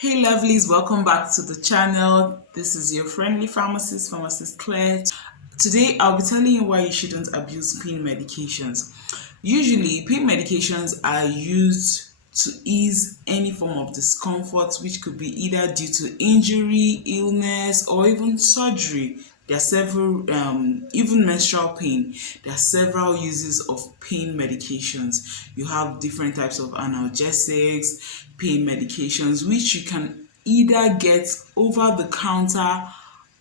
Hey lovelies, welcome back to the channel. This is your friendly pharmacist Claire. Today I'll be telling you why you shouldn't abuse pain medications. Usually pain medications are used to ease any form of discomfort, which could be either due to injury, illness, or even surgery. There are several, even menstrual pain. There are several uses of pain medications. You have different types of analgesics, pain medications, which you can either get over the counter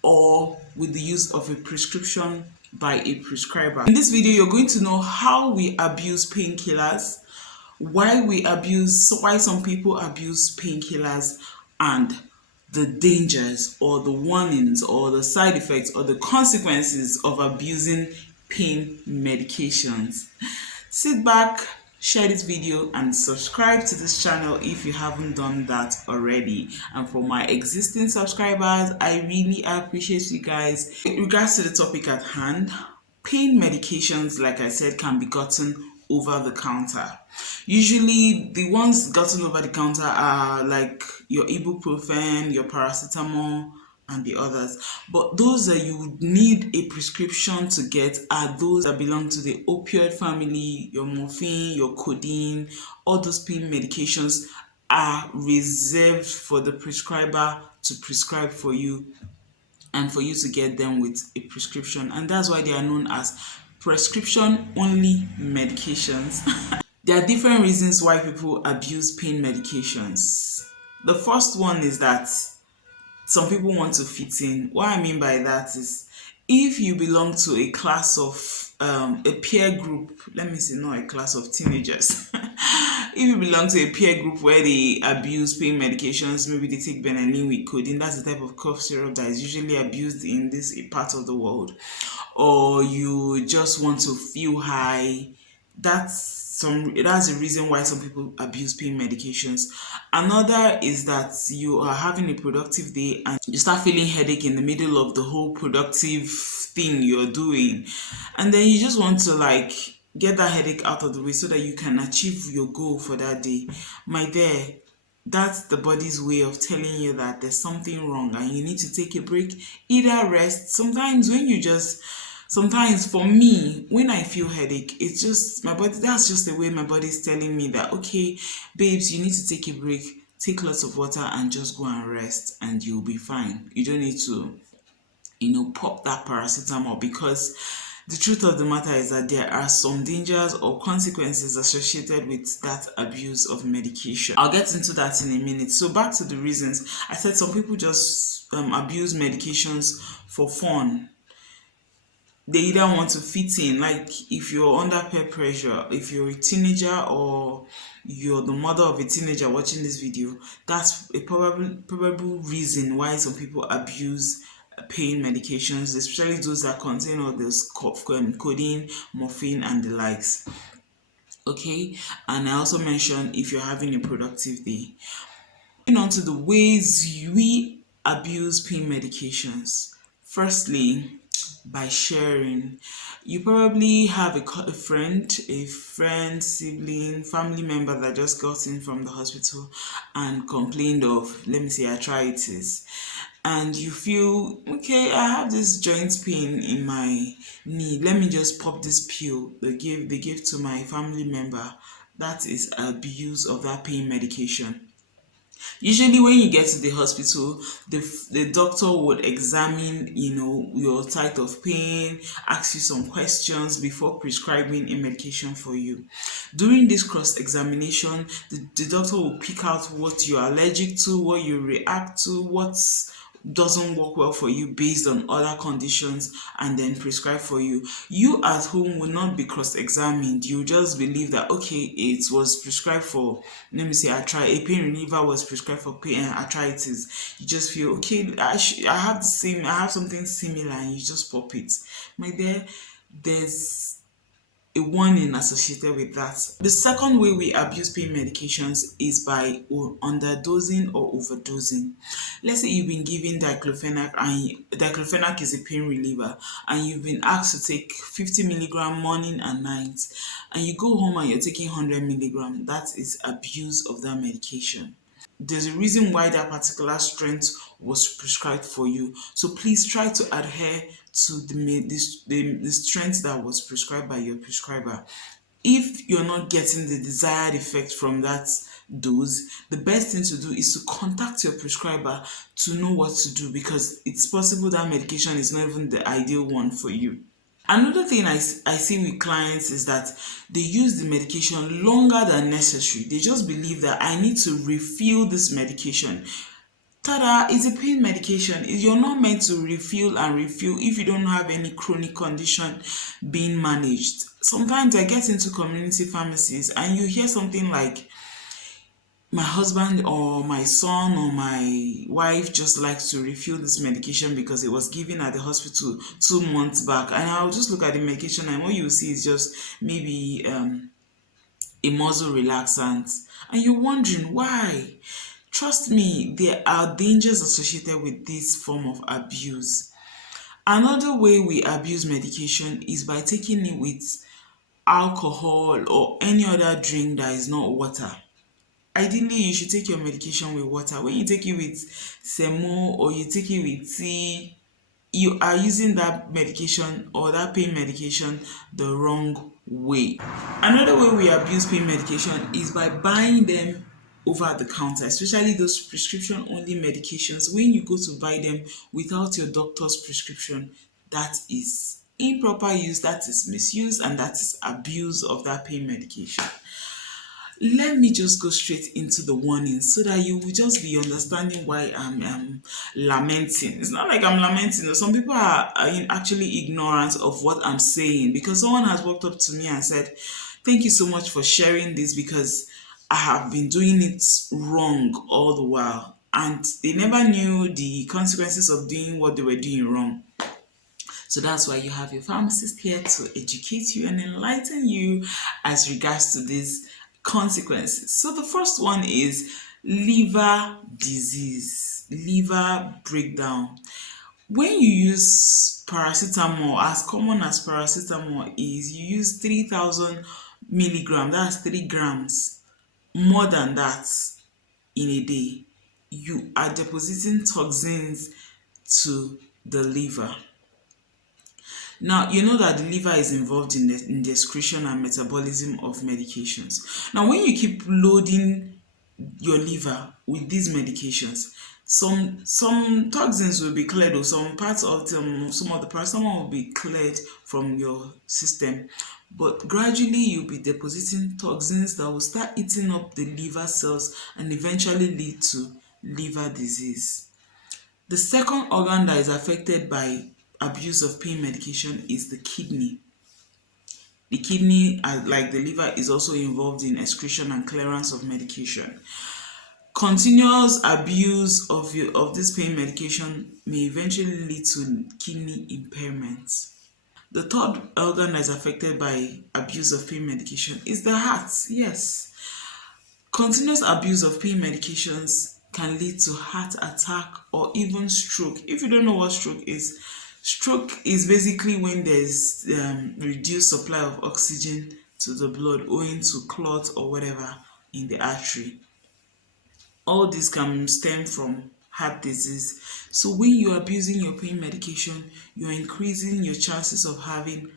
or with the use of a prescription by a prescriber. In this video, you're going to know how we abuse painkillers, why some people abuse painkillers, and the dangers or the warnings or the side effects or the consequences of abusing pain medications. Sit back, share this video, and subscribe to this channel if you haven't done that already. And for my existing subscribers, I really appreciate you guys. In regards to the topic at hand, pain medications, like I said, can be gotten over the counter. Usually the ones gotten over the counter are like your ibuprofen, your paracetamol, and the others. But those that you would need a prescription to get are those that belong to the opioid family, your morphine, your codeine. All those pain medications are reserved for the prescriber to prescribe for you and for you to get them with a prescription. And that's why they are known as prescription only medications. There are different reasons why people abuse pain medications. The first one is that some people want to fit in. What I mean by that is if you belong to a class of a peer group, let me say not a class of teenagers. If you belong to a peer group where they abuse pain medications, maybe they take Benelin with codeine, that's the type of cough syrup that is usually abused in this part of the world, or you just want to feel high, that's the reason why some people abuse pain medications. Another is that you are having a productive day and you start feeling headache in the middle of the whole productive thing you're doing, and then you just want to like get that headache out of the way so that you can achieve your goal for that day. My dear, that's the body's way of telling you that there's something wrong and you need to take a break, either rest. Sometimes for me, when I feel headache, it's just my body, that's just the way my body's telling me that, okay, babes, you need to take a break, take lots of water and just go and rest and you'll be fine. You don't need to, pop that paracetamol, because the truth of the matter is that there are some dangers or consequences associated with that abuse of medication. I'll get into that in a minute. So back to the reasons. I said some people just abuse medications for fun. They either want to fit in, like if you're under peer pressure, if you're a teenager or you're the mother of a teenager watching this video, that's a probable reason why some people abuse pain medications, especially those that contain all this codeine, morphine, and the likes. Okay, and I also mentioned if you're having a productive day. Moving on to the ways we abuse pain medications. Firstly, by sharing. You probably have a friend, sibling, family member that just got in from the hospital and complained of, let me say, arthritis. And you feel, okay, I have this joint pain in my knee. Let me just pop this pill they give to my family member. That is abuse of that pain medication. Usually when you get to the hospital, the doctor would examine, your type of pain, ask you some questions before prescribing a medication for you. During this cross-examination, the doctor will pick out what you're allergic to, what you react to, what doesn't work well for you based on other conditions, and then prescribe for you. You at home will not be cross-examined. You just believe that, okay, it was prescribed for, let me say, a pain reliever was prescribed for pain and arthritis. You just feel, okay, I have something similar, and you just pop it. My dear, there's a warning associated with that. The second way we abuse pain medications is by underdosing or overdosing. Let's say you've been given diclofenac, and diclofenac is a pain reliever, and you've been asked to take 50 milligram morning and night, and you go home and you're taking 100 milligram. That is abuse of that medication. there's a reason why that particular strength was prescribed for you. So please try to adhere to the strength that was prescribed by your prescriber. If you're not getting the desired effect from that dose, the best thing to do is to contact your prescriber to know what to do, because it's possible that medication is not even the ideal one for you. Another thing I see with clients is that they use the medication longer than necessary. They just believe that I need to refill this medication. Tada, it's a pain medication. You're not meant to refill and refill if you don't have any chronic condition being managed. Sometimes I get into community pharmacies and you hear something like, my husband or my son or my wife just likes to refill this medication because it was given at the hospital 2 months back. And I'll just look at the medication and what you see is just maybe a muscle relaxant. And you're wondering why. Trust me, there are dangers associated with this form of abuse. Another way we abuse medication is by taking it with alcohol or any other drink that is not water. Ideally, you should take your medication with water. When you take it with semo or you take it with tea, you are using that medication or that pain medication the wrong way. Another way we abuse pain medication is by buying them over the counter, especially those prescription only medications. When you go to buy them without your doctor's prescription, that is improper use, that is misuse, and that is abuse of that pain medication. Let me just go straight into the warnings so that you will just be understanding why I'm lamenting. It's not like I'm lamenting. Some people are actually ignorant of what I'm saying, because someone has walked up to me and said, thank you so much for sharing this because I have been doing it wrong all the while. And they never knew the consequences of doing what they were doing wrong. So that's why you have your pharmacist here to educate you and enlighten you as regards to these consequences. So the first one is liver disease, liver breakdown. When you use paracetamol, as common as paracetamol is, you use 3,000 milligrams, that's 3 grams. More than that in a day, you are depositing toxins to the liver. Now, you know that the liver is involved in the excretion and metabolism of medications. Now, when you keep loading your liver with these medications, some toxins will be cleared, or some parts of them, some of the paracetamol will be cleared from your system. But gradually, you'll be depositing toxins that will start eating up the liver cells and eventually lead to liver disease. The second organ that is affected by abuse of pain medication is the kidney. The kidney, like the liver, is also involved in excretion and clearance of medication. Continuous abuse of this pain medication may eventually lead to kidney impairment. The third organ that is affected by abuse of pain medication is the heart. Yes. Continuous abuse of pain medications can lead to heart attack or even stroke. If you don't know what stroke is basically when there's reduced supply of oxygen to the blood owing to clot or whatever in the artery. All this can stem from heart disease. So when you're abusing your pain medication, you're increasing your chances of having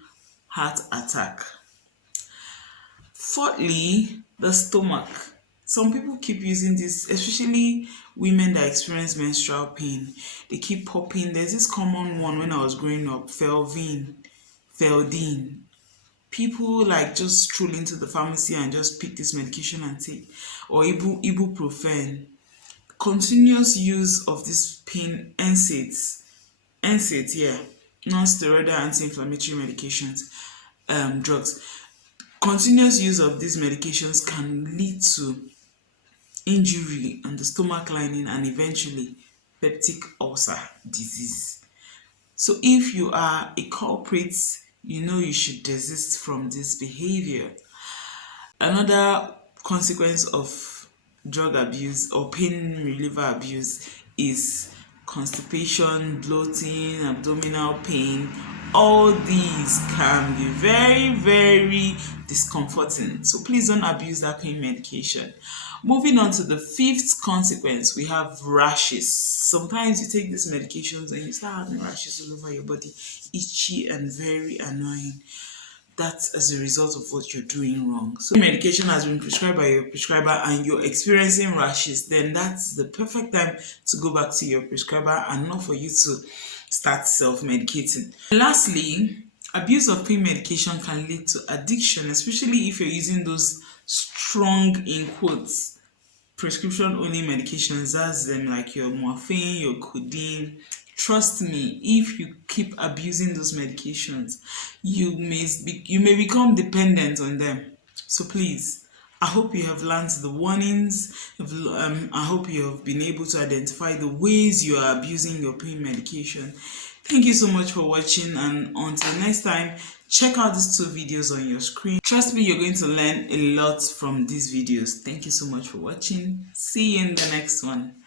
heart attack. Fourthly, the stomach. Some people keep using this, especially women that experience menstrual pain. They keep popping. There's this common one when I was growing up, Feldine. People like just stroll into the pharmacy and just pick this medication and take, or ibuprofen. Continuous use of this pain NSAIDs, yeah, non-steroidal anti-inflammatory medications, drugs. Continuous use of these medications can lead to injury on the stomach lining and eventually peptic ulcer disease. So if you are a culprit, you know you should desist from this behavior. Another consequence of drug abuse or pain reliever abuse is constipation, bloating, abdominal pain. All these can be very, very discomforting. So please don't abuse that pain medication. Moving on to the fifth consequence, we have rashes. Sometimes you take these medications and you start having rashes all over your body, itchy and very annoying. That's as a result of what you're doing wrong. So medication has been prescribed by your prescriber and you're experiencing rashes, then that's the perfect time to go back to your prescriber and not for you to start self-medicating. Lastly, abuse of pain medication can lead to addiction, especially if you're using those strong, in quotes, prescription only medications. That's them like your morphine, your codeine. Trust me, if you keep abusing those medications, you may become dependent on them. So please, I hope you have learned the warnings. I hope you have been able to identify the ways you are abusing your pain medication. Thank you so much for watching, and until next time, check out these two videos on your screen. Trust me, you're going to learn a lot from these videos. Thank you so much for watching. See you in the next one.